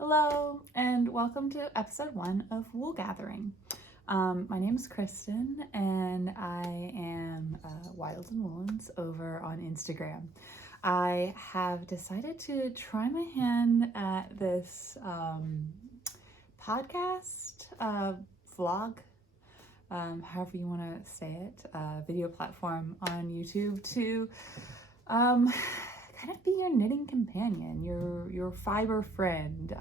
Hello, and welcome to episode 1 of Woolgathering. My name is Kristen, and I am Wild and Woolens over on Instagram. I have decided to try my hand at this podcast, vlog, however you want to say it, video platform on YouTube to kind of be your knitting companion, your fiber friend.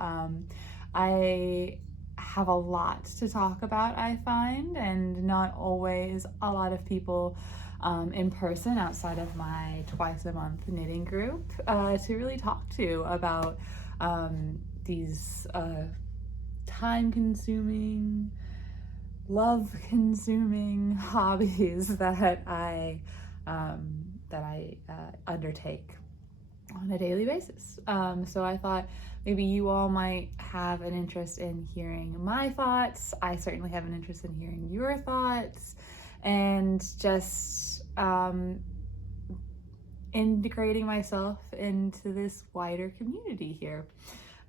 I have a lot to talk about, I find, and not always a lot of people in person outside of my twice a month knitting group to really talk to about these time-consuming, love-consuming hobbies that I undertake on a daily basis. So I thought maybe you all might have an interest in hearing my thoughts. I certainly have an interest in hearing your thoughts, and just integrating myself into this wider community here.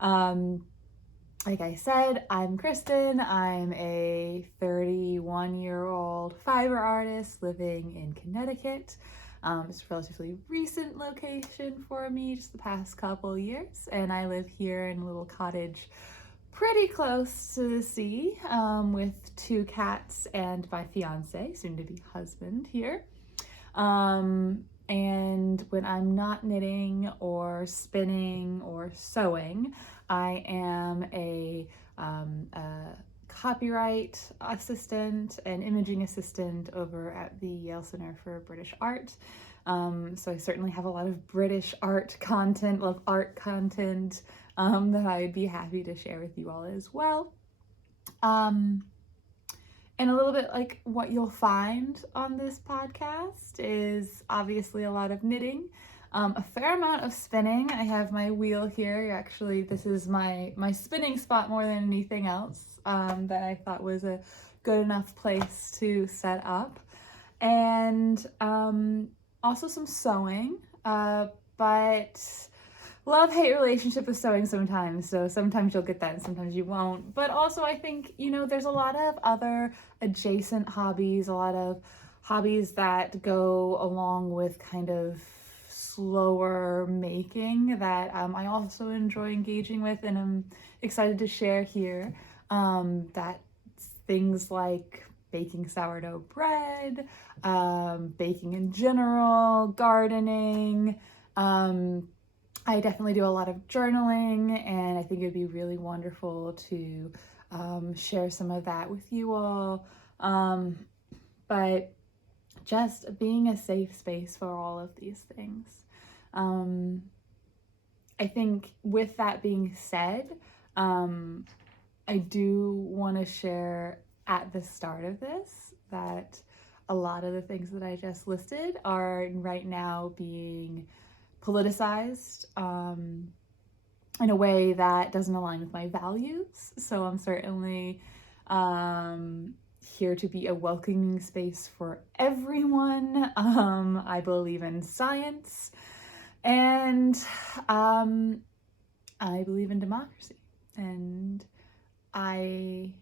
Like I said, I'm Kristen. I'm a 31-year-old fiber artist living in Connecticut. It's a relatively recent location for me, just the past couple years, and I live here in a little cottage pretty close to the sea with 2 cats and my fiance, soon-to-be husband, here. And when I'm not knitting or spinning or sewing, I am a copyright assistant and imaging assistant over at the Yale Center for British Art. So I certainly have a lot of British art content, love art content that I'd be happy to share with you all as well. And a little bit like what you'll find on this podcast is obviously a lot of knitting, a fair amount of spinning. I have my wheel here. Actually, this is my spinning spot more than anything else that I thought was a good enough place to set up. And also some sewing, but love-hate relationship with sewing sometimes. So sometimes you'll get that and sometimes you won't. But also I think, there's a lot of other adjacent hobbies, a lot of hobbies that go along with kind of slower making that I also enjoy engaging with, and I'm excited to share here. That things like baking sourdough bread, baking in general, gardening. I definitely do a lot of journaling, and I think it'd be really wonderful to share some of that with you all. But just being a safe space for all of these things. I think with that being said, I do want to share at the start of this that a lot of the things that I just listed are right now being politicized in a way that doesn't align with my values. So I'm certainly here to be a welcoming space for everyone. I believe in science, and I believe in democracy, and I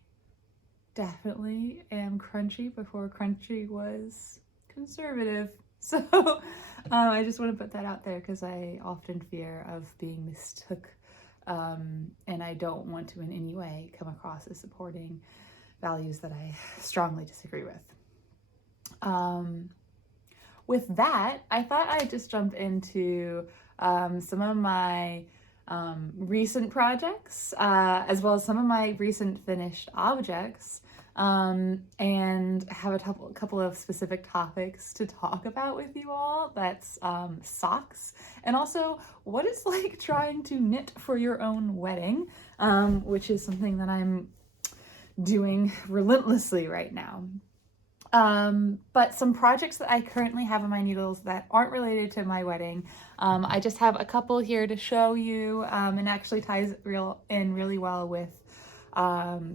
definitely am crunchy before crunchy was conservative. So I just want to put that out there because I often fear of being mistook, and I don't want to in any way come across as supporting values that I strongly disagree with. With that, I thought I'd just jump into some of my recent projects, as well as some of my recent finished objects, and have a couple of specific topics to talk about with you all. That's socks, and also what it's like trying to knit for your own wedding, which is something that I'm doing relentlessly right now. But some projects that I currently have on my needles that aren't related to my wedding. I just have a couple here to show you, and actually ties in really well with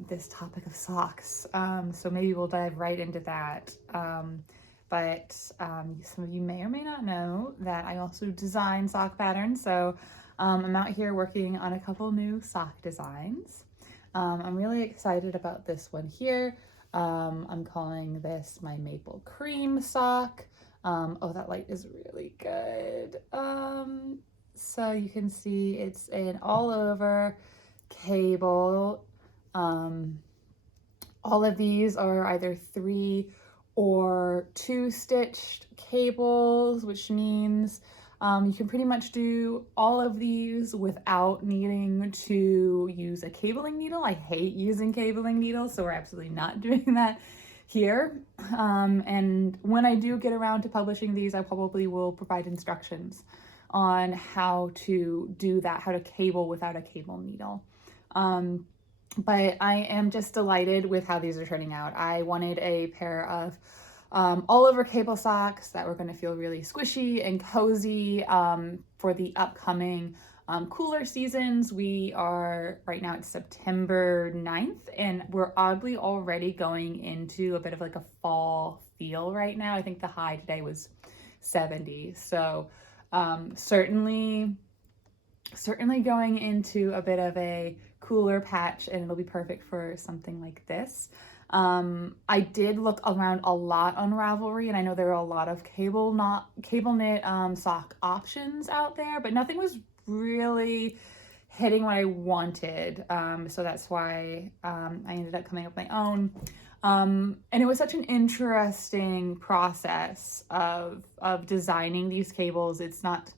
this topic of socks. So maybe we'll dive right into that. But some of you may or may not know that I also design sock patterns. So I'm out here working on a couple new sock designs. I'm really excited about this one here. I'm calling this my maple cream sock. Oh, that light is really good. So you can see it's an all over cable. All of these are either 3 or 2 stitched cables, which means you can pretty much do all of these without needing to use a cabling needle. I hate using cabling needles, so we're absolutely not doing that here. And when I do get around to publishing these, I probably will provide instructions on how to do that, how to cable without a cable needle. But I am just delighted with how these are turning out. I wanted a pair of all over cable socks that were going to feel really squishy and cozy for the upcoming cooler seasons. We are, right now it's September 9th, and we're oddly already going into a bit of like a fall feel right now. I think the high today was 70. So certainly going into a bit of a cooler patch, and it'll be perfect for something like this. I did look around a lot on Ravelry, and I know there are a lot of cable knit sock options out there, but nothing was really hitting what I wanted. So that's why I ended up coming up with my own. And it was such an interesting process of designing these cables. It's not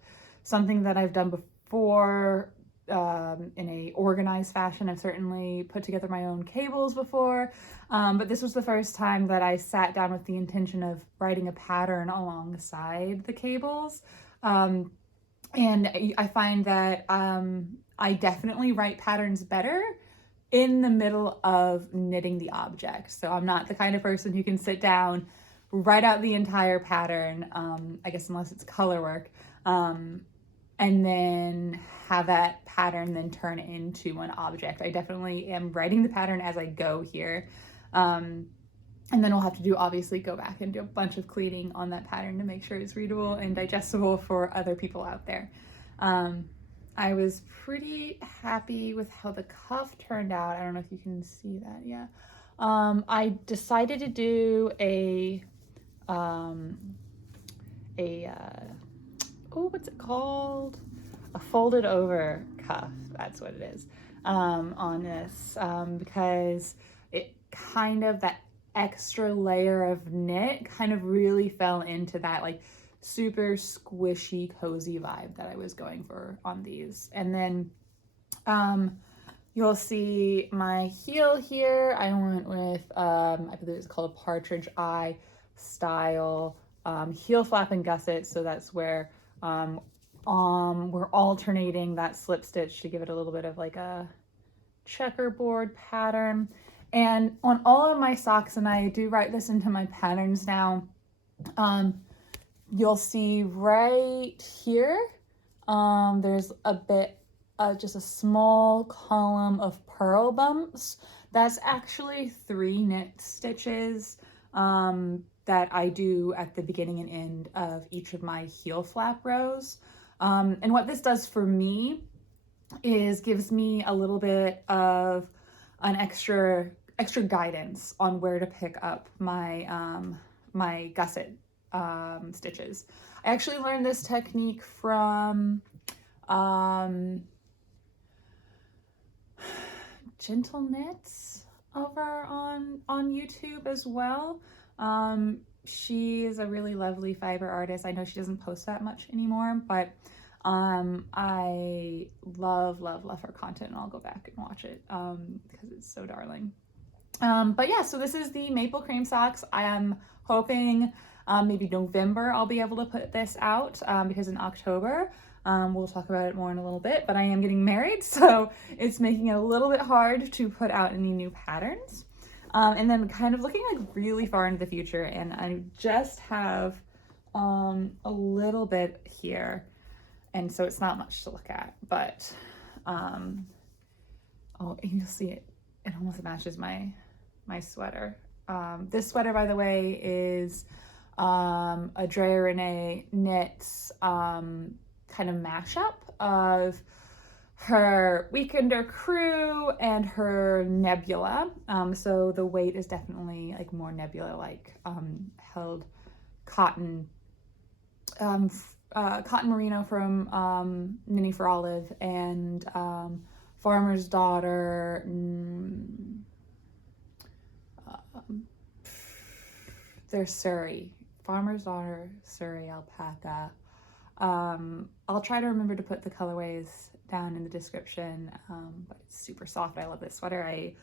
something that I've done before in a organized fashion. I've certainly put together my own cables before, but this was the first time that I sat down with the intention of writing a pattern alongside the cables. And I find that I definitely write patterns better in the middle of knitting the object. So I'm not the kind of person who can sit down, write out the entire pattern, I guess unless it's color work, and then have that pattern then turn into an object. I definitely am writing the pattern as I go here. And then we'll have to obviously go back and do a bunch of cleaning on that pattern to make sure it's readable and digestible for other people out there. I was pretty happy with how the cuff turned out. I don't know if you can see that, yeah. I decided to do what's it called? A folded over cuff, that's what it is, on this, because it kind of, that extra layer of knit kind of really fell into that like super squishy, cozy vibe that I was going for on these. And then you'll see my heel here. I went with, I believe it's called a partridge eye style heel flap and gusset. So that's where we're alternating that slip stitch to give it a little bit of like a checkerboard pattern. And on all of my socks, and I do write this into my patterns now, you'll see right here, there's a bit of just a small column of purl bumps. That's actually 3 knit stitches that I do at the beginning and end of each of my heel flap rows. And what this does for me is gives me a little bit of an extra guidance on where to pick up my my gusset stitches. I actually learned this technique from Gentle Knits over on YouTube as well. She is a really lovely fiber artist. I know she doesn't post that much anymore, but I love her content, and I'll go back and watch it because it's so darling. But yeah, so this is the maple cream socks. I am hoping maybe November I'll be able to put this out because in October, we'll talk about it more in a little bit, but I am getting married, so it's making it a little bit hard to put out any new patterns. And then kind of looking like really far into the future, and I just have a little bit here, and so it's not much to look at, but oh, you'll see it almost matches my sweater. This sweater, by the way, is a Drea Renee Knits kind of mashup of her Weekender Crew and her Nebula. So the weight is definitely like more Nebula-like, held cotton, cotton merino from Mini for Olive, and Farmer's Daughter, there's Suri, Farmer's Daughter, Suri alpaca. I'll try to remember to put the colorways down in the description, but it's super soft. I love this sweater. I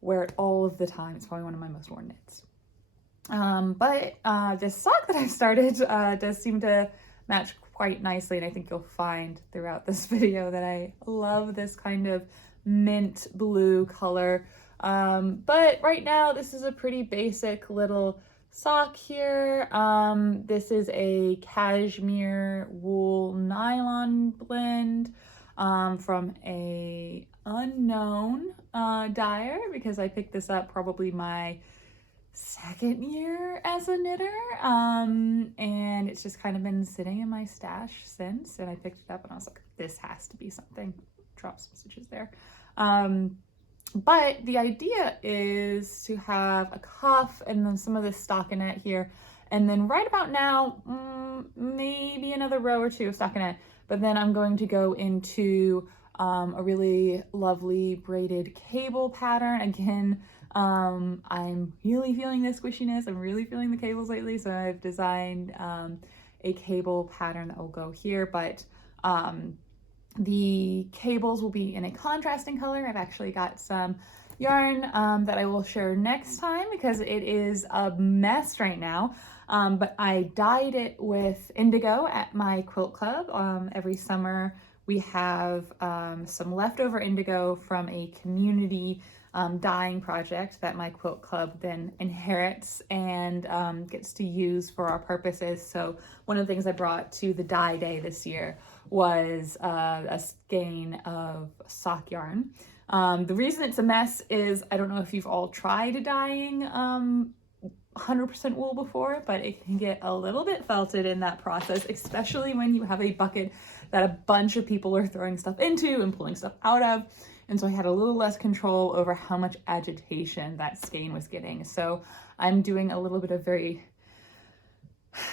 wear it all of the time. It's probably one of my most worn knits. But this sock that I've started does seem to match quite nicely, and I think you'll find throughout this video that I love this kind of mint blue color. But right now this is a pretty basic little sock here. This is a cashmere wool nylon blend from a unknown dyer, because I picked this up probably my second year as a knitter, and it's just kind of been sitting in my stash since, and I picked it up and I was like, this has to be something. Drop some stitches there. But the idea is to have a cuff and then some of this stockinette here, and then right about now, maybe another row or two of stockinette, but then I'm going to go into a really lovely braided cable pattern. Again, I'm really feeling the squishiness. I'm really feeling the cables lately, so I've designed a cable pattern that will go here, but the cables will be in a contrasting color. I've actually got some yarn that I will share next time because it is a mess right now. But I dyed it with indigo at my quilt club. Every summer we have some leftover indigo from a community dyeing project that my quilt club then inherits and gets to use for our purposes. So one of the things I brought to the dye day this year was a skein of sock yarn. The reason it's a mess is, I don't know if you've all tried dyeing 100% wool before, but it can get a little bit felted in that process, especially when you have a bucket that a bunch of people are throwing stuff into and pulling stuff out of. And so I had a little less control over how much agitation that skein was getting. So I'm doing a little bit of very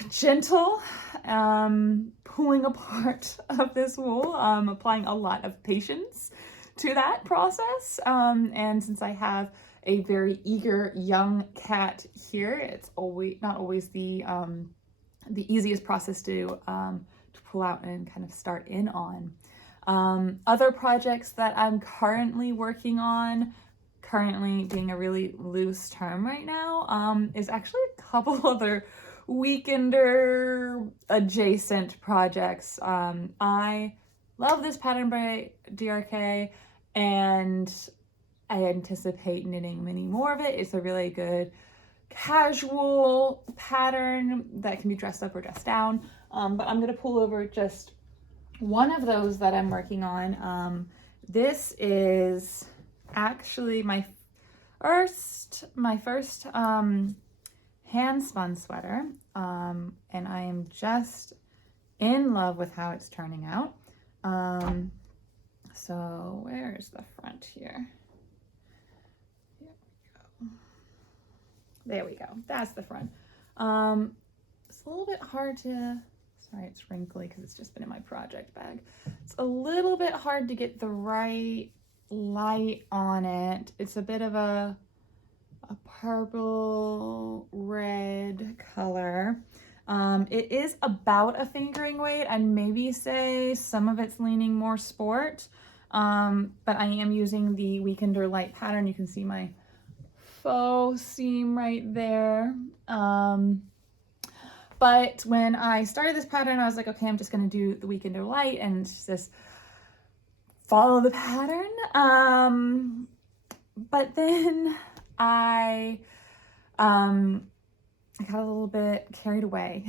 gentle pulling apart of this wool, applying a lot of patience to that process. And since I have a very eager young cat here, it's not always the easiest process to pull out and kind of start in on. Other projects that I'm currently working on, currently being a really loose term right now, is actually a couple other Weekender adjacent projects. I love this pattern by DRK, and I anticipate knitting many more of it. It's a really good casual pattern that can be dressed up or dressed down. But I'm gonna pull over just one of those that I'm working on. This is actually my first hand spun sweater, and I am just in love with how it's turning out. So where's the front here? There we go. That's the front. It's a little bit hard to, sorry, it's wrinkly because it's just been in my project bag. It's a little bit hard to get the right light on it. It's a bit of a purple red color. It is about a fingering weight. I'd maybe say some of it's leaning more sport, but I am using the Weekender light pattern. You can see my faux seam right there. But when I started this pattern, I was like, okay, I'm just gonna do the Weekender light and just follow the pattern. But then I got a little bit carried away.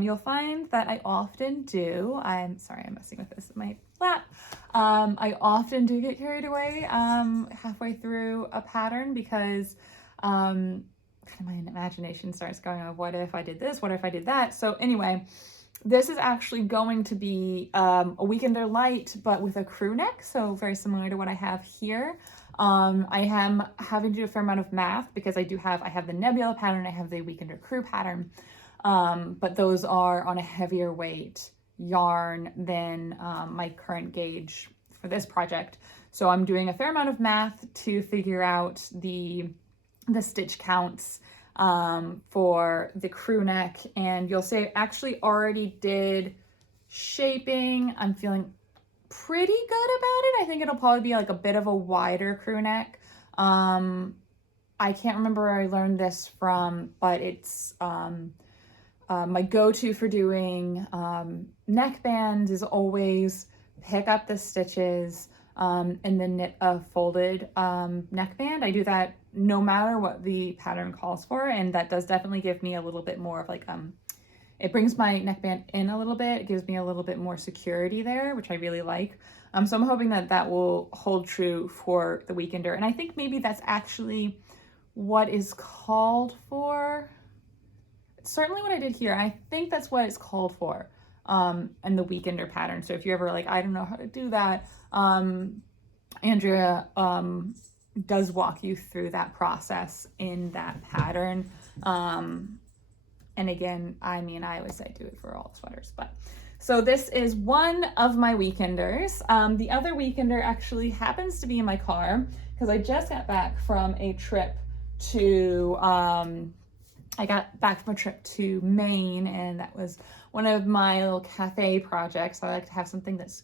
You'll find that I often do, I'm sorry, I'm messing with this in my lap. I often do get carried away halfway through a pattern because kind of my imagination starts going, oh, what if I did this? What if I did that? So anyway, This is actually going to be a Weekender light, but with a crew neck, so very similar to what I have here. I am having to do a fair amount of math because I have the Nebula pattern, I have the Weekender Crew pattern, but those are on a heavier weight yarn than my current gauge for this project. So I'm doing a fair amount of math to figure out the stitch counts for the crew neck, and you'll see I actually already did shaping. I'm feeling pretty good about it. I think it'll probably be like a bit of a wider crew neck. I can't remember where I learned this from, but it's my go-to for doing neckbands is always pick up the stitches and then knit a folded neckband. I do that no matter what the pattern calls for, and that does definitely give me a little bit more of like it brings my neckband in a little bit. It gives me a little bit more security there, which I really like. So I'm hoping that that will hold true for the Weekender, and I think maybe that's actually what is called for. It's certainly what I did here. I think that's what it's called for in the Weekender pattern. So if you're ever like, I don't know how to do that, Andrea does walk you through that process in that pattern. And again, I mean, I always say do it for all sweaters, but so this is one of my Weekenders. The other Weekender actually happens to be in my car because I just got back from a trip to, Maine, and that was one of my little cafe projects. I like to have something that's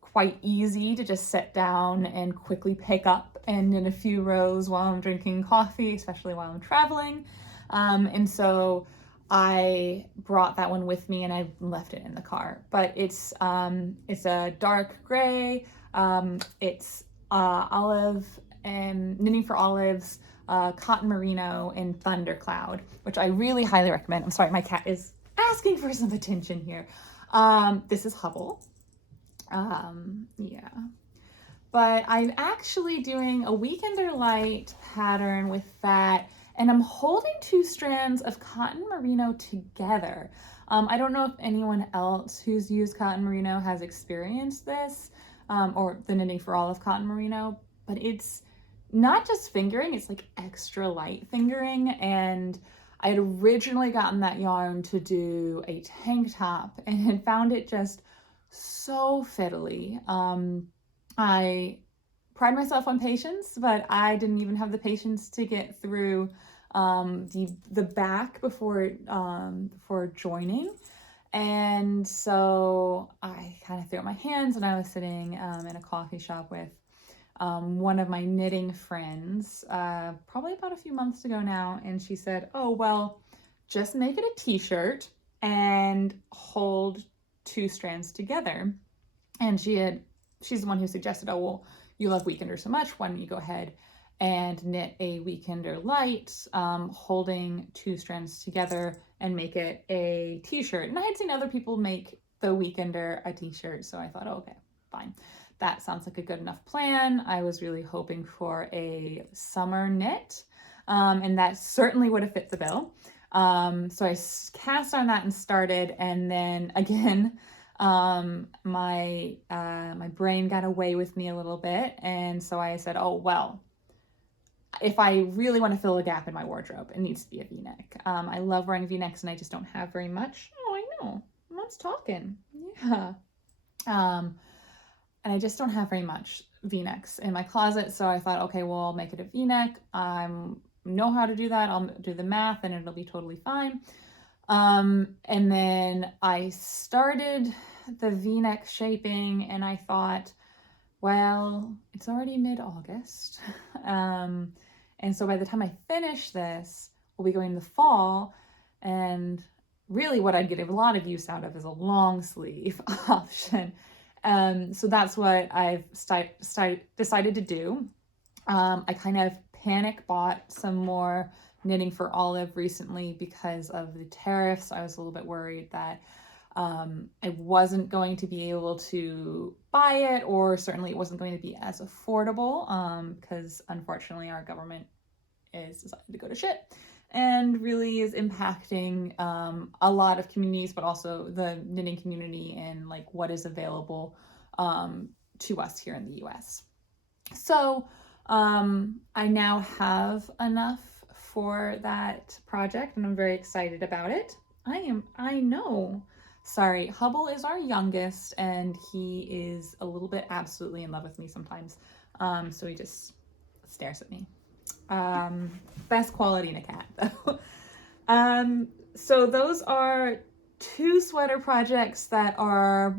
quite easy to just sit down and quickly pick up and in a few rows while I'm drinking coffee, especially while I'm traveling. And so I brought that one with me and I left it in the car. But it's a dark gray. It's olive and knitting for olives, cotton merino, and thundercloud, which I really highly recommend. I'm sorry, my cat is asking for some attention here. This is Hubble. Yeah. But I'm actually doing a Weekender light pattern with that, and I'm holding 2 strands of cotton merino together. I don't know if anyone else who's used cotton merino has experienced this, or the knitting for all of cotton merino, but it's not just fingering, it's like extra light fingering. And I had originally gotten that yarn to do a tank top and had found it just so fiddly. I pride myself on patience, but I didn't even have the patience to get through the back before joining. And so I kind of threw up my hands, and I was sitting in a coffee shop with one of my knitting friends, probably about a few months ago now, and she said, oh, well, just make it a t-shirt and hold 2 strands together. And she's the one who suggested, oh, well, you love Weekender so much, why don't you go ahead and knit a Weekender light, holding 2 strands together and make it a t-shirt. And I had seen other people make the Weekender a t-shirt, so I thought, oh, okay, fine. That sounds like a good enough plan. I was really hoping for a summer knit, and that certainly would have fit the bill. So I cast on that and started, and then again, my brain got away with me a little bit, and so I said, oh, well, if I really want to fill a gap in my wardrobe, it needs to be a v-neck. I love wearing v-necks, and I just don't have very much. Oh, I know. Mom's talking. Yeah. And I just don't have very much v-necks in my closet, so I thought, okay, well, I'll make it a v-neck. I know how to do that. I'll do the math, and it'll be totally fine. And then I started the v-neck shaping, and I thought, well, it's already mid-August. And so by the time I finish this, we'll be going to the fall, and really what I'd get a lot of use out of is a long sleeve option. So that's what I've decided to do. I kind of panic bought some more knitting for olive recently because of the tariffs. I was a little bit worried that I wasn't going to be able to buy it, or certainly it wasn't going to be as affordable, because unfortunately our government is decided to go to shit. and really is impacting a lot of communities, but also the knitting community and like what is available to us here in the US. So I now have enough for that project and I'm very excited about it. I know. Sorry, Hubble is our youngest and he is a little bit absolutely in love with me sometimes. So he just stares at me. Best quality in a cat though. So those are 2 sweater projects that are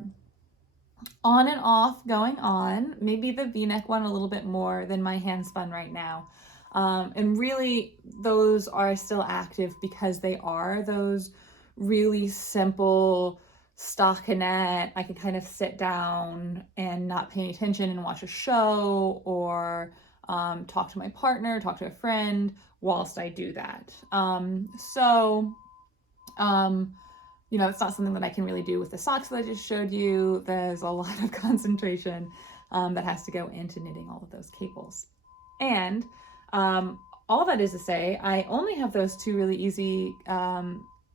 on and off going on. Maybe the V-neck one a little bit more than my hand spun right now. And really those are still active because they are those really simple stockinette. I can kind of sit down and not pay any attention and watch a show or talk to my partner, talk to a friend whilst I do that. You know, it's not something that I can really do with the socks that I just showed you. There's a lot of concentration that has to go into knitting all of those cables. And all that is to say, I only have those 2 really easy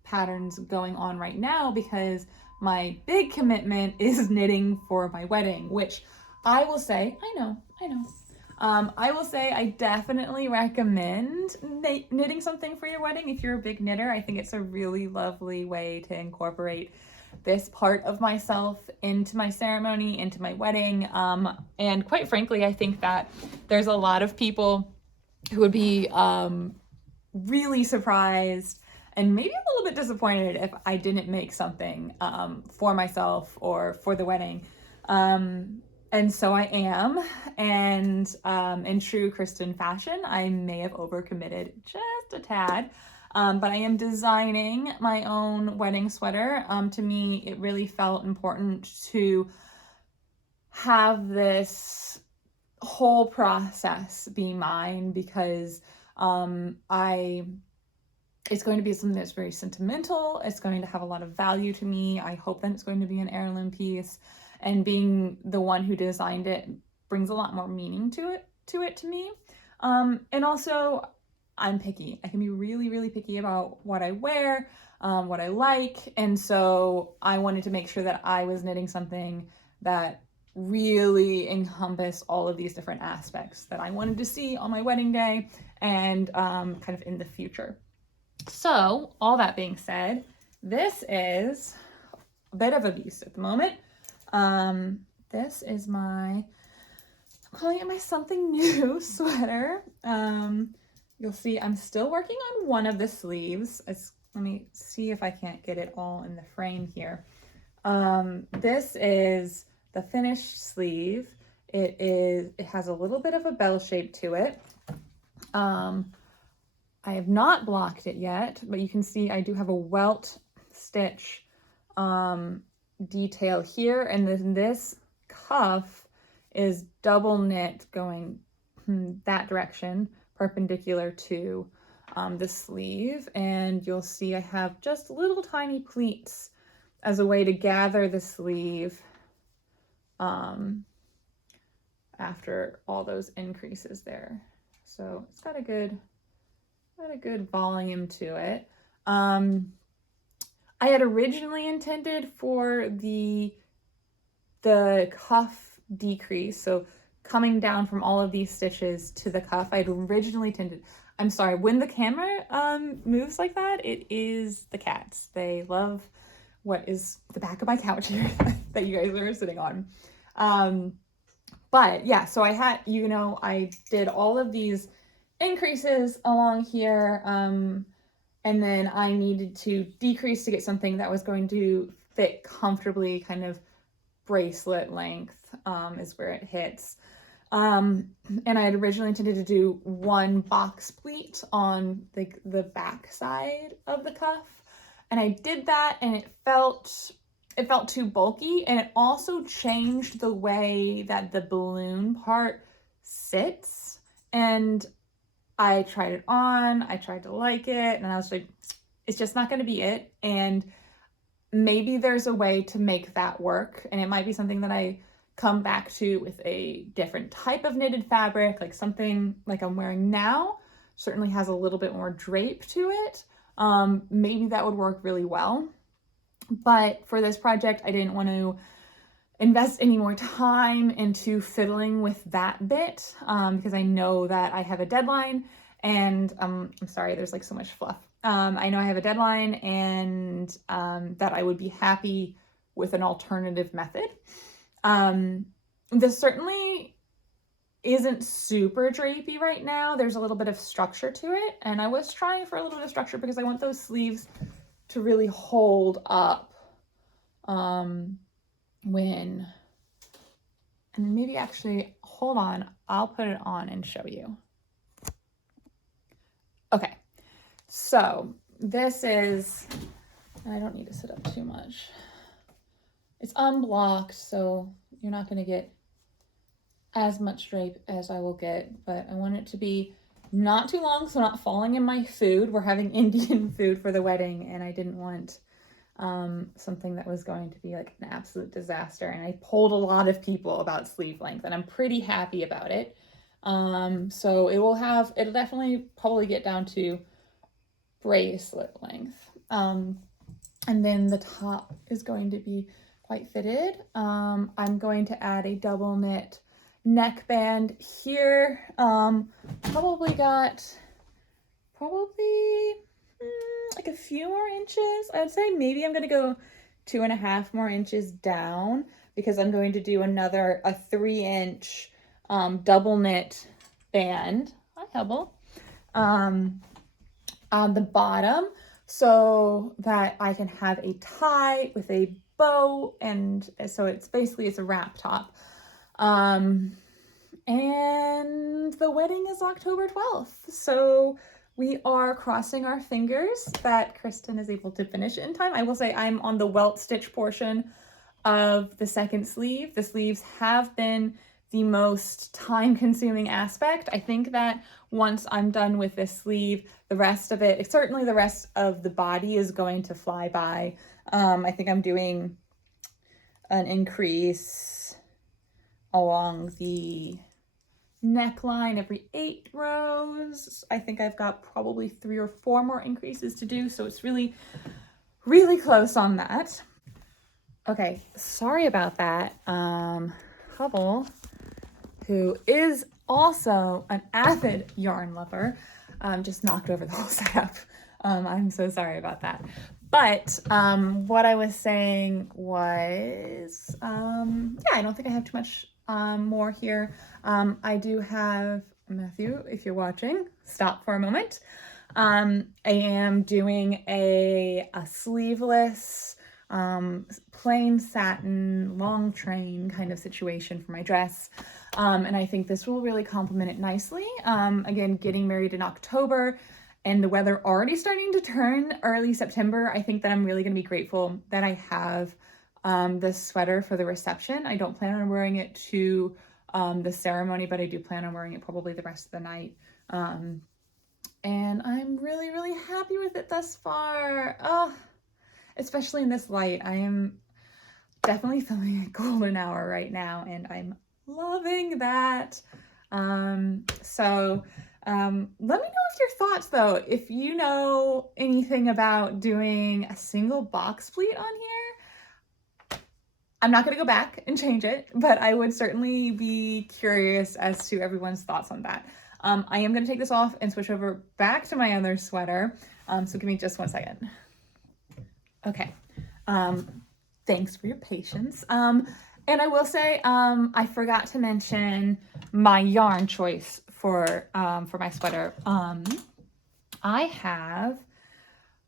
patterns going on right now because my big commitment is knitting for my wedding, which I will say, I know. I will say I definitely recommend knitting something for your wedding if you're a big knitter. I think it's a really lovely way to incorporate this part of myself into my ceremony, into my wedding. And quite frankly, I think that there's a lot of people who would be really surprised and maybe a little bit disappointed if I didn't make something for myself or for the wedding. And so I am, and in true Kristen fashion, I may have overcommitted just a tad, but I am designing my own wedding sweater. To me, it really felt important to have this whole process be mine because it's going to be something that's very sentimental. It's going to have a lot of value to me. I hope that it's going to be an heirloom piece. And being the one who designed it brings a lot more meaning to it to me. And also, I'm picky. I can be really, really picky about what I wear, what I like. And so I wanted to make sure that I was knitting something that really encompassed all of these different aspects that I wanted to see on my wedding day and kind of in the future. So all that being said, this is a bit of a beast at the moment. This is I'm calling it my something new sweater. You'll see I'm still working on one of the sleeves. Let me see if I can't get it all in the frame here. This is the finished sleeve. It has a little bit of a bell shape to it. I have not blocked it yet, but you can see I do have a welt stitch detail here, and then this cuff is double knit going that direction, perpendicular to the sleeve, and you'll see I have just little tiny pleats as a way to gather the sleeve after all those increases there. So it's got a good volume to it. I had originally intended for the cuff decrease, so coming down from all of these stitches to the cuff, I'd originally intended, I'm sorry, when the camera moves like that, it is the cats. They love what is the back of my couch here that you guys are sitting on. But yeah, so I had, I did all of these increases along here, and then I needed to decrease to get something that was going to fit comfortably, kind of bracelet length is where it hits. And I had originally intended to do one box pleat on the back side of the cuff. And I did that and it felt too bulky, and it also changed the way that the balloon part sits. And I tried it on, I tried to like it, and I was like, it's just not going to be it. And maybe there's a way to make that work. And it might be something that I come back to with a different type of knitted fabric, like something like I'm wearing now, certainly has a little bit more drape to it. Maybe that would work really well. But for this project, I didn't want to invest any more time into fiddling with that bit because I know that I have a deadline, and I'm sorry, there's like so much fluff. I know I have a deadline, and that I would be happy with an alternative method. This certainly isn't super drapey right now. There's a little bit of structure to it, and I was trying for a little bit of structure because I want those sleeves to really hold up when, and maybe actually, hold on, I'll put it on and show you. Okay, so this is, and I don't need to sit up too much. It's unblocked, so you're not going to get as much drape as I will get, but I want it to be not too long, so not falling in my food. We're having Indian food for the wedding, and I didn't want something that was going to be like an absolute disaster. And I polled a lot of people about sleeve length, and I'm pretty happy about it. So it'll definitely probably get down to bracelet length. And then the top is going to be quite fitted. I'm going to add a double knit neckband here. Probably like a few more inches. I'd say maybe I'm gonna go 2.5 more inches down because I'm going to do a 3-inch double knit band. Hi, Hubble. On the bottom, so that I can have a tie with a bow, and so it's a wrap top. And the wedding is October 12th, so we are crossing our fingers that Kristen is able to finish it in time. I will say I'm on the welt stitch portion of the second sleeve. The sleeves have been the most time-consuming aspect. I think that once I'm done with this sleeve, the rest of it, certainly the rest of the body is going to fly by. I think I'm doing an increase along the neckline every 8 rows. I think I've got probably 3 or 4 more increases to do, so it's really, really close on that. Okay, sorry about that. Hubble, who is also an avid yarn lover, just knocked over the whole setup. I'm so sorry about that. But what I was saying was, yeah, I don't think I have too much more here. I do have, Matthew, if you're watching, stop for a moment. I am doing a sleeveless, plain satin, long train kind of situation for my dress. And I think this will really complement it nicely. Again, getting married in October and the weather already starting to turn early September, I think that I'm really going to be grateful that I have this sweater for the reception. I don't plan on wearing it to the ceremony, but I do plan on wearing it probably the rest of the night. And I'm really, really happy with it thus far. Especially in this light. I am definitely feeling a golden hour right now, and I'm loving that. Let me know if your thoughts, though, if you know anything about doing a single box pleat on here. I'm not going to go back and change it, but I would certainly be curious as to everyone's thoughts on that. I am going to take this off and switch over back to my other sweater. So give me just 1 second. Okay. Thanks for your patience. And I will say, I forgot to mention my yarn choice for my sweater. I have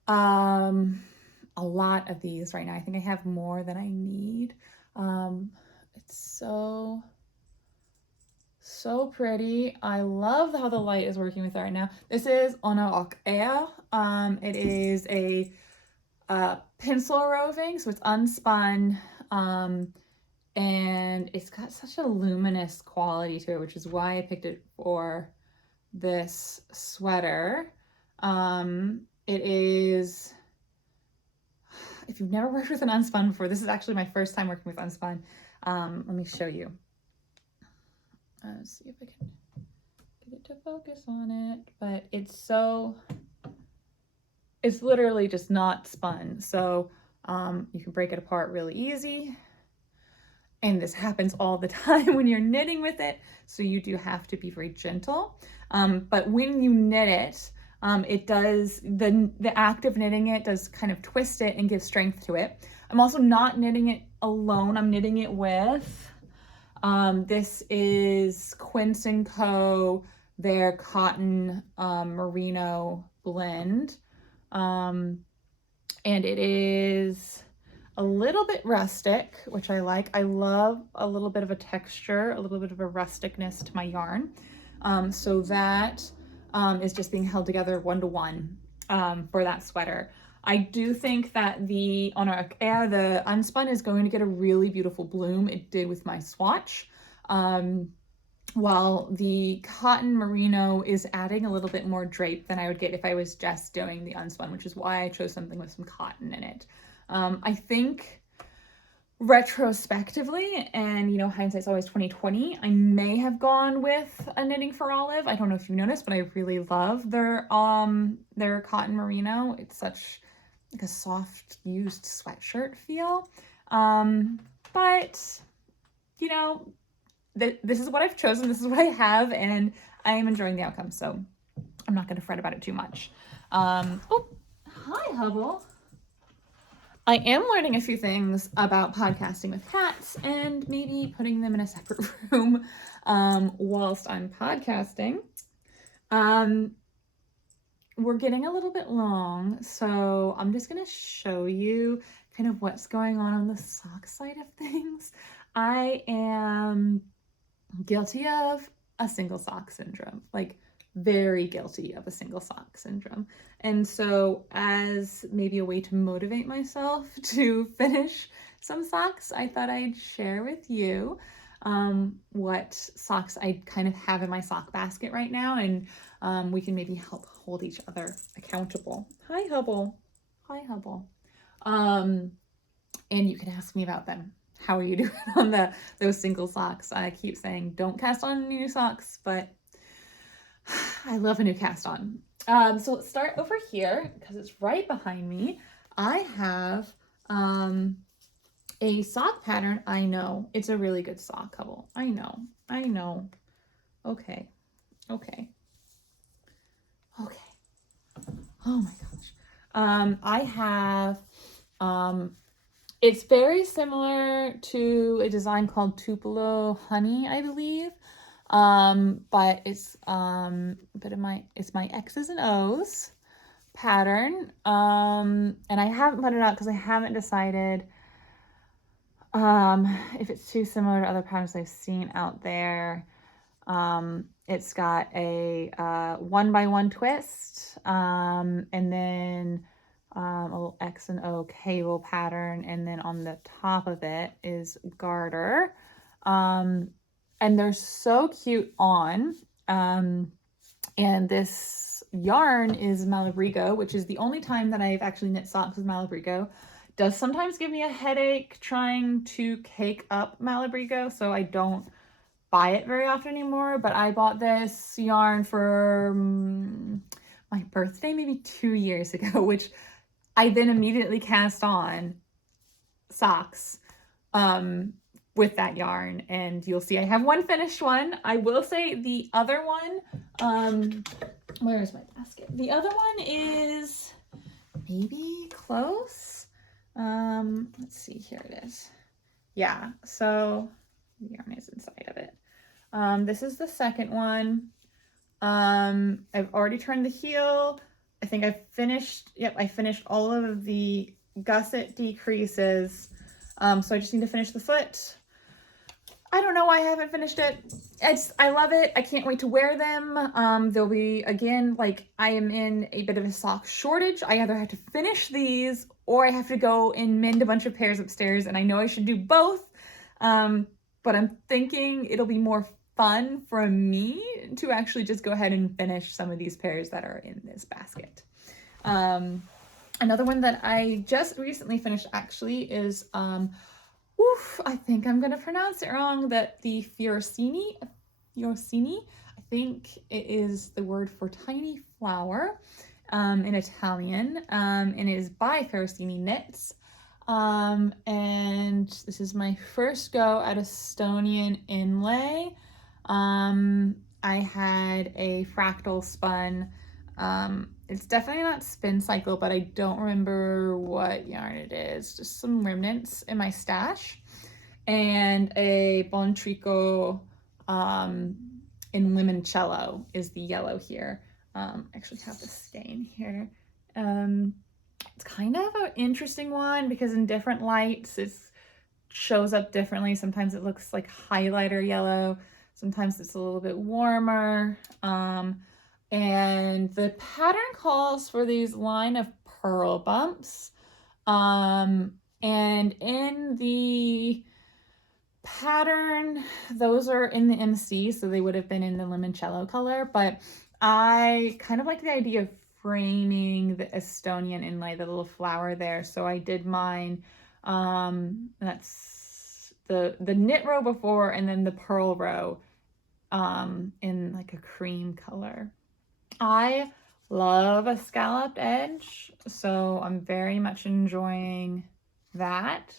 a lot of these right now. I think I have more than I need. It's so pretty. I love how the light is working with it right now. This is Och Eir. It is a pencil roving, so it's unspun, and it's got such a luminous quality to it, which is why I picked it for this sweater. It is, if you've never worked with an unspun before, this is actually my first time working with unspun. Let me show you. Let's see if I can get it to focus on it, but it's literally just not spun. So you can break it apart really easy. And this happens all the time when you're knitting with it. So you do have to be very gentle. But when you knit it, it does, the act of knitting it does kind of twist it and give strength to it. I'm also not knitting it alone. I'm knitting it with, this is Quince Co, their cotton merino blend. And it is a little bit rustic, which I like. I love a little bit of a texture, a little bit of a rusticness to my yarn. So that is just being held together 1-to-1 for that sweater. I do think that on Och Eir, the unspun is going to get a really beautiful bloom. It did with my swatch. While the cotton merino is adding a little bit more drape than I would get if I was just doing the unspun, which is why I chose something with some cotton in it. I think retrospectively, and hindsight's always 2020, I may have gone with a Knitting for Olive. I don't know if you noticed, but I really love their cotton merino. It's such like a soft used sweatshirt feel. But this is what I've chosen. This is what I have, and I am enjoying the outcome. So I'm not going to fret about it too much. Oh, hi, Hubble. I am learning a few things about podcasting with cats and maybe putting them in a separate room whilst I'm podcasting. We're getting a little bit long, so I'm just going to show you kind of what's going on the sock side of things. I am guilty of a single sock syndrome, like very guilty of a single sock syndrome. And so as maybe a way to motivate myself to finish some socks, I thought I'd share with you what socks I kind of have in my sock basket right now, and we can maybe help hold each other accountable. Hi, Hubble. Hi, Hubble. And you can ask me about them. How are you doing on those single socks? I keep saying don't cast on new socks, but I love a new cast on. So let's start over here because it's right behind me. I have a sock pattern. I know it's a really good sock, Hubble. I know. Okay. Oh my gosh. I have it's very similar to a design called Tupelo Honey, I believe. But it's it's my X's and O's pattern. And I haven't put it out because I haven't decided if it's too similar to other patterns I've seen out there. It's got a 1x1 twist, and then a little X and O cable pattern, and then on the top of it is garter. And they're so cute on. And this yarn is Malabrigo, which is the only time that I've actually knit socks with Malabrigo. Does sometimes give me a headache trying to cake up Malabrigo, so I don't buy it very often anymore. But I bought this yarn for my birthday maybe 2 years ago, which I then immediately cast on socks with that yarn, and you'll see I have one finished one. I will say the other one, where is my basket? The other one is maybe close. Let's see, here it is. Yeah, so the yarn is inside of it. This is the second one. I've already turned the heel. I think I finished all of the gusset decreases. So I just need to finish the foot. I don't know why I haven't finished it. I love it. I can't wait to wear them. They'll be, again, like I am in a bit of a sock shortage. I either have to finish these or I have to go and mend a bunch of pairs upstairs, and I know I should do both. But I'm thinking it'll be more fun for me to actually just go ahead and finish some of these pairs that are in this basket. Another one that I just recently finished actually is, I think I'm going to pronounce it wrong, the Fioricini, I think it is the word for tiny flower in Italian, and it is by Fioricini Knits. And this is my first go at Estonian inlay. I had a fractal spun. It's definitely not spin cycle, but I don't remember what yarn it is. Just some remnants in my stash. And a Bon Tricot in limoncello is the yellow here. I actually have the skein here. It's kind of an interesting one because in different lights it shows up differently. Sometimes it looks like highlighter yellow. Sometimes it's a little bit warmer. And the pattern calls for these line of purl bumps. And in the pattern, those are in the MC, so they would have been in the limoncello color, but I kind of like the idea of framing the Estonian inlay, the little flower there. So I did mine, that's the knit row before, and then the purl row in like a cream color. I love a scalloped edge, so I'm very much enjoying that.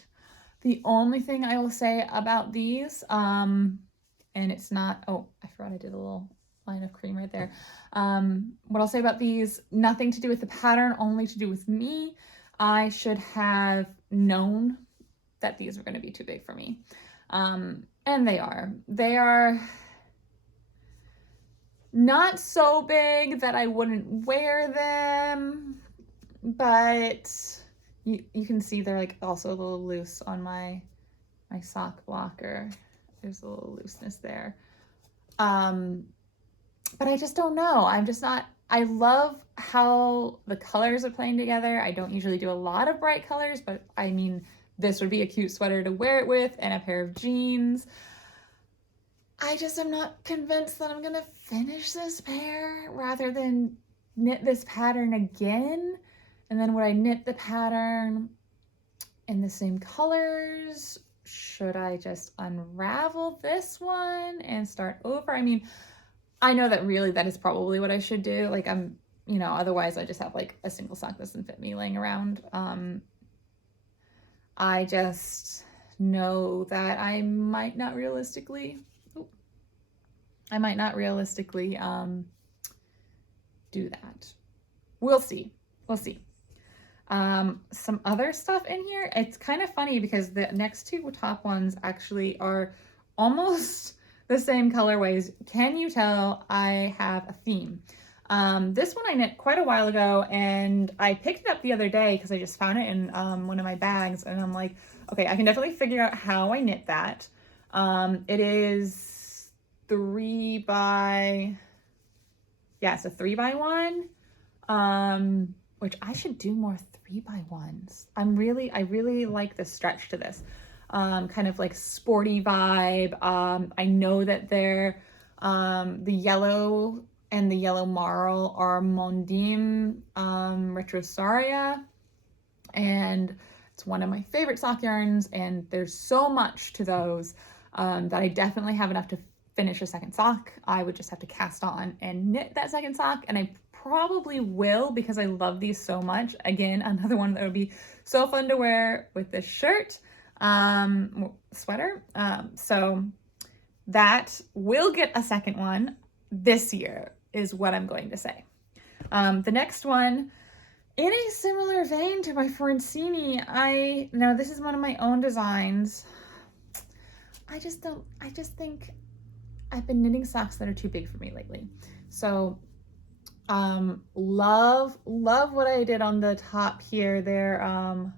The only thing I will say about these, and it's not, oh, I forgot I did a little line of cream right there. What I'll say about these, nothing to do with the pattern, only to do with me. I should have known that these were going to be too big for me. And they are. They are not so big that I wouldn't wear them, but you can see they're like also a little loose on my sock blocker. There's a little looseness there. But I just don't know. I'm just not, I love how the colors are playing together. I don't usually do a lot of bright colors, but I mean, this would be a cute sweater to wear it with and a pair of jeans. I just am not convinced that I'm gonna finish this pair rather than knit this pattern again. And then would I knit the pattern in the same colors? Should I just unravel this one and start over? I mean, I know that really that is probably what I should do. Like I'm, you know, otherwise I just have like a single sock that doesn't fit me laying around. I just know that I might not realistically do that. We'll see. We'll see. Some other stuff in here. It's kind of funny because the next two top ones actually are almost the same colorways. Can you tell I have a theme? This one I knit quite a while ago and I picked it up the other day because I just found it in one of my bags and I'm like, okay, I can definitely figure out how I knit that. It is 3x1, which I should do more 3x1s. I really like the stretch to this, kind of like sporty vibe. I know that they're, the yellow and the yellow marl are Mondim, Retrosaria, and it's one of my favorite sock yarns, and there's so much to those, that I definitely have enough to finish a second sock. I would just have to cast on and knit that second sock, and I probably will because I love these so much. Again, another one that would be so fun to wear with this shirt, sweater. So that will get a second one this year is what I'm going to say. The next one, in a similar vein to my Fioricini, now this is one of my own designs. I just think I've been knitting socks that are too big for me lately. So love what I did on the top here. They're I don't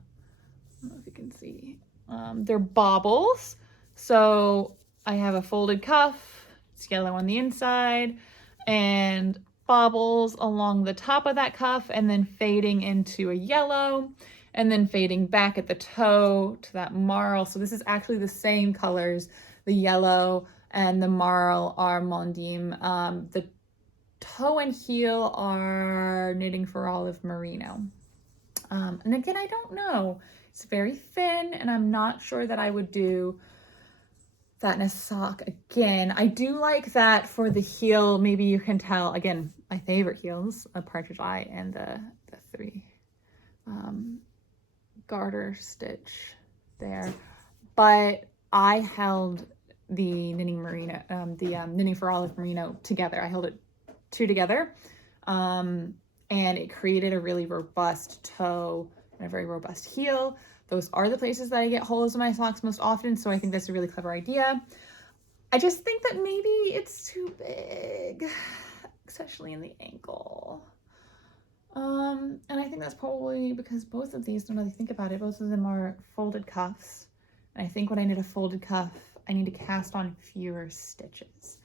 know if you can see, they're baubles. So I have a folded cuff, it's yellow on the inside, and baubles along the top of that cuff, and then fading into a yellow, and then fading back at the toe to that marl. So this is actually the same colors. The yellow and the marl are Mondim. The toe and heel are Knitting for Olive merino. And again, I don't know. It's very thin, and I'm not sure that I would do that in a sock again. I do like that for the heel. Maybe you can tell, again, my favorite heels, a partridge eye and the 3 garter stitch there. But I held the knitting merino, knitting for olive merino together. I held it 2 together, and it created a really robust toe and a very robust heel. Those are the places that I get holes in my socks most often, so I think that's a really clever idea. I just think that maybe it's too big, especially in the ankle. And I think that's probably because both of these, don't really think about it, both of them are folded cuffs. And I think when I knit a folded cuff, I need to cast on fewer stitches.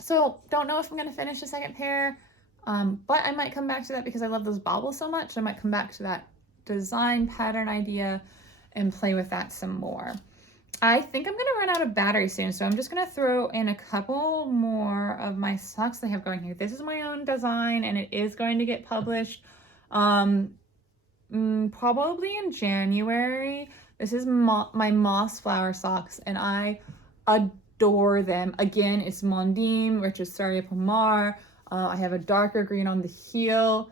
So don't know if I'm going to finish the second pair, but I might come back to that because I love those bobbles so much. I might come back to that design pattern idea and play with that some more. I think I'm going to run out of battery soon, so I'm just going to throw in a couple more of my socks I have going here. This is my own design, and it is going to get published probably in January. This is my moss flower socks, and I adore them. Again, it's Mondim, which is Suri Pomar. I have a darker green on the heel,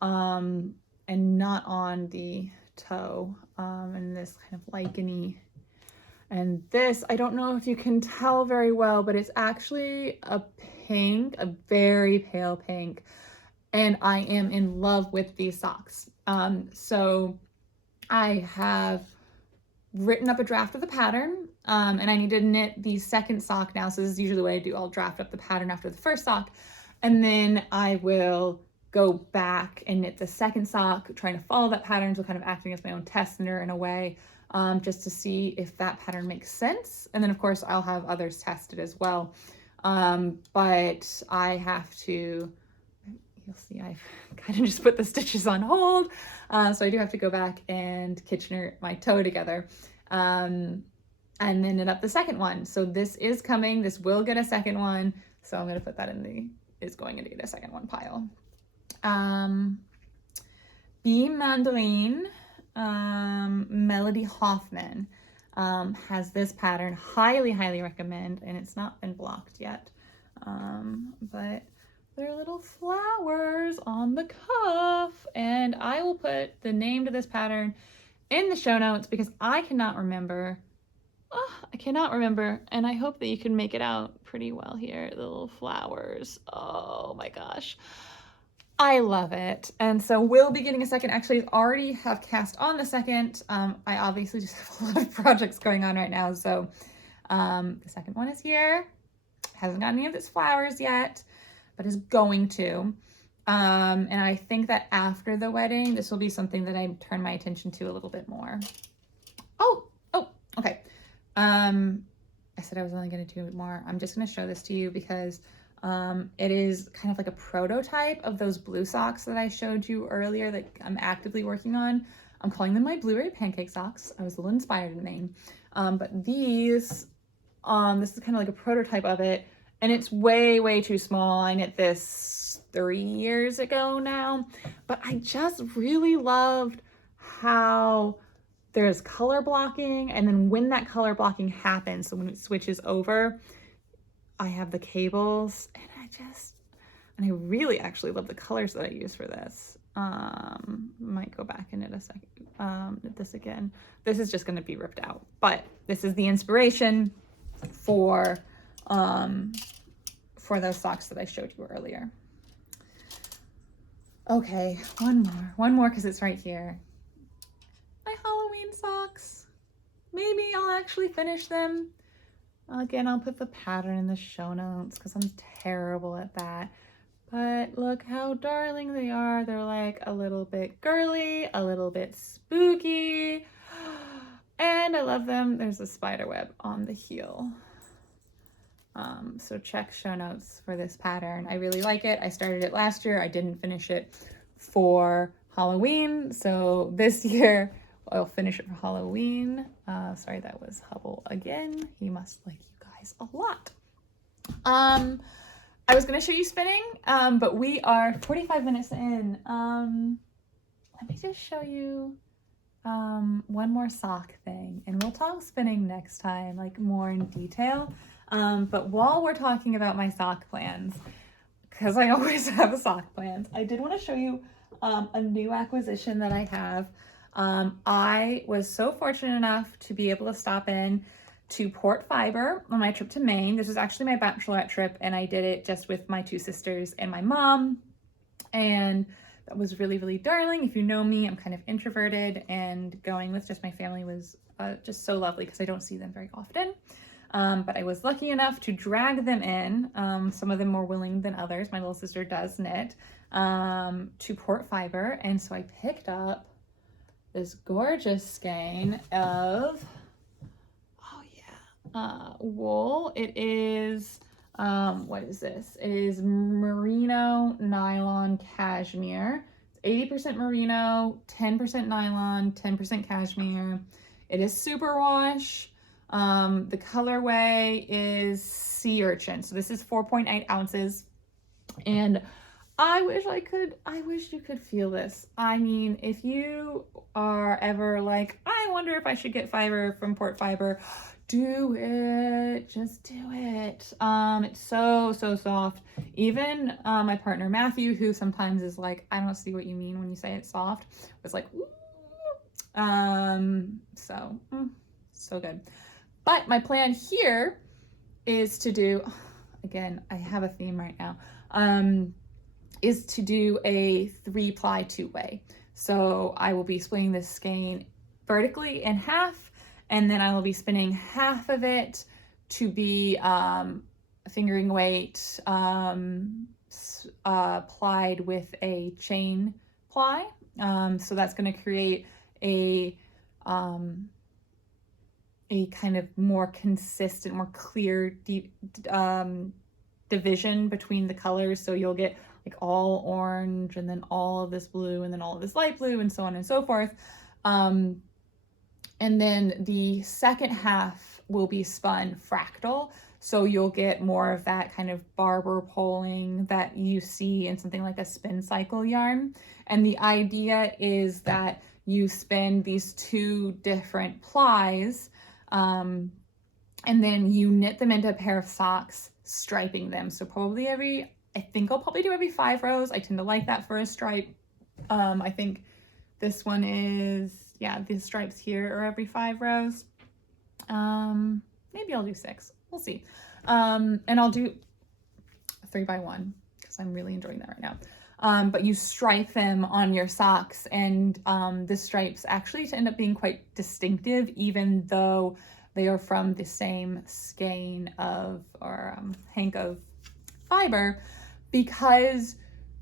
and not on the toe, and this kind of licheny. And this, I don't know if you can tell very well, but it's actually a pink, a very pale pink. And I am in love with these socks. So I have written up a draft of the pattern, and I need to knit the second sock now. So this is usually the way I do. I'll draft up the pattern after the first sock, and then I will go back and knit the second sock, trying to follow that pattern, so kind of acting as my own test knitter in a way. Just to see if that pattern makes sense. And then of course I'll have others tested as well. But I have to, you'll see I've kind of just put the stitches on hold. So I do have to go back and Kitchener my toe together. And then knit up the second one. So this is coming, this will get a second one. So I'm gonna put that in the, is going to get a second one pile. Bee Mandarin, Melody Hoffman has this pattern. Highly recommend, and it's not been blocked yet, but they're little flowers on the cuff, and I will put the name to this pattern in the show notes because I cannot remember, and I hope that you can make it out pretty well here. The little flowers, oh my gosh, I love it. And so we'll be getting a second. Actually, I already have cast on the second. I obviously just have a lot of projects going on right now. So the second one is here. Hasn't got any of its flowers yet, but is going to. And I think that after the wedding, this will be something that I turn my attention to a little bit more. Oh, okay. I said I was only going to do more. I'm just going to show this to you because it is kind of like a prototype of those blue socks that I showed you earlier that I'm actively working on. I'm calling them my blueberry pancake socks. I was a little inspired in the name. But these, this is kind of like a prototype of it, and it's way too small. I knit this 3 years ago now, but I just really loved how there's color blocking, and then when that color blocking happens, so when it switches over, I have the cables, and I really actually love the colors that I use for this. Might go back and knit knit this again. This is just going to be ripped out, but this is the inspiration for those socks that I showed you earlier. Okay, one more because it's right here. My Halloween socks. Maybe I'll actually finish them. Again, I'll put the pattern in the show notes because I'm terrible at that. But look how darling they are. They're like a little bit girly, a little bit spooky, and I love them. There's a spider web on the heel. So check show notes for this pattern. I really like it. I started it last year. I didn't finish it for Halloween. So this year I'll finish it for Halloween. Sorry, that was Hubble again. He must like you guys a lot. I was going to show you spinning, but we are 45 minutes in. Let me just show you one more sock thing, and we'll talk spinning next time, like more in detail. But while we're talking about my sock plans, because I always have a sock plans, I did want to show you a new acquisition that I have. I was so fortunate enough to be able to stop in to Port Fiber on my trip to Maine. This was actually my bachelorette trip, and I did it just with my two sisters and my mom. And that was really, really darling. If you know me, I'm kind of introverted, and going with just my family was just so lovely because I don't see them very often. But I was lucky enough to drag them in, some of them more willing than others. My little sister does knit, to Port Fiber. And so I picked up this gorgeous skein of, wool. It is, what is this? It is merino nylon cashmere. It's 80% merino, 10% nylon, 10% cashmere. It is superwash. The colorway is sea urchin. So this is 4.8 ounces. And I wish you could feel this. I mean, if you are ever like, I wonder if I should get fiber from Port Fiber, do it. Just do it. It's so soft. Even my partner Matthew, who sometimes is like, I don't see what you mean when you say it's soft, was like, ooh. So good. But my plan here is to do, again, I have a theme right now, is to do a 3-ply 2-way. So I will be splitting this skein vertically in half, and then I will be spinning half of it to be fingering weight plied with a chain ply. So that's going to create a kind of more consistent, more clear division between the colors. So you'll get like all orange, and then all of this blue, and then all of this light blue, and so on and so forth. And then the second half will be spun fractal. So you'll get more of that kind of barber poling that you see in something like a spin cycle yarn. And the idea is that you spin these two different plies, and then you knit them into a pair of socks, striping them. So probably I think I'll probably do every 5 rows. I tend to like that for a stripe. I think this one is, the stripes here are every 5 rows. Maybe I'll do 6. We'll see. And I'll do 3x1 because I'm really enjoying that right now. But you stripe them on your socks, and the stripes actually end up being quite distinctive, even though they are from the same skein of, or hank of fiber, because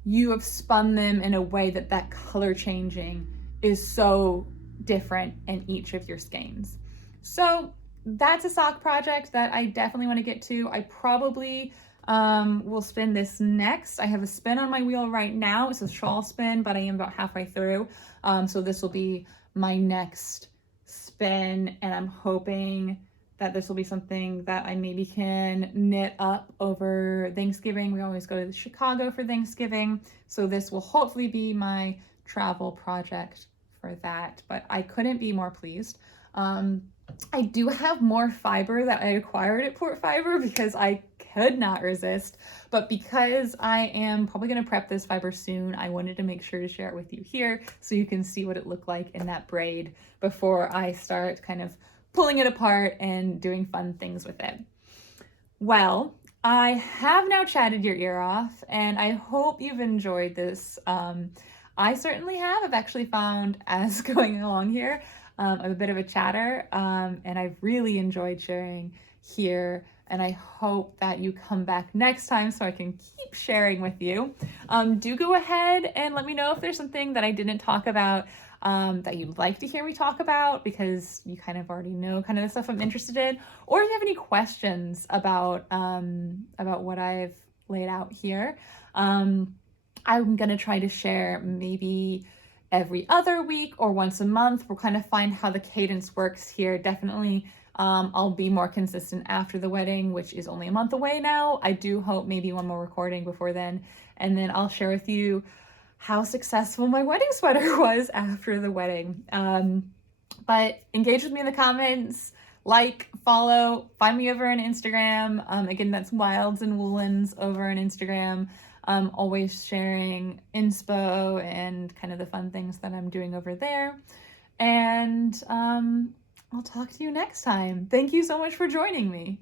you have spun them in a way that color changing is so different in each of your skeins. So that's a sock project that I definitely want to get to. I probably will spin this next. I have a spin on my wheel right now. It's a shawl spin, but I am about halfway through. So this will be my next spin, and I'm hoping that this will be something that I maybe can knit up over Thanksgiving. We always go to Chicago for Thanksgiving. So this will hopefully be my travel project for that, but I couldn't be more pleased. I do have more fiber that I acquired at Port Fiber because I could not resist, but because I am probably going to prep this fiber soon, I wanted to make sure to share it with you here so you can see what it looked like in that braid before I start kind of pulling it apart and doing fun things with it. Well, I have now chatted your ear off, and I hope you've enjoyed this. I certainly have. I've actually found, as going along here, I'm a bit of a chatter, and I've really enjoyed sharing here, and I hope that you come back next time so I can keep sharing with you. Do go ahead and let me know if there's something that I didn't talk about that you'd like to hear me talk about, because you kind of already know kind of the stuff I'm interested in, or if you have any questions about what I've laid out here. I'm gonna try to share maybe every other week or once a month. We'll kind of find how the cadence works here. Definitely I'll be more consistent after the wedding, which is only a month away now. I do hope maybe one more recording before then, and then I'll share with you how successful my wedding sweater was after the wedding. But engage with me in the comments, like, follow, find me over on Instagram. Again, that's Wilds and Woolens over on Instagram. Always sharing inspo and kind of the fun things that I'm doing over there. And I'll talk to you next time. Thank you so much for joining me.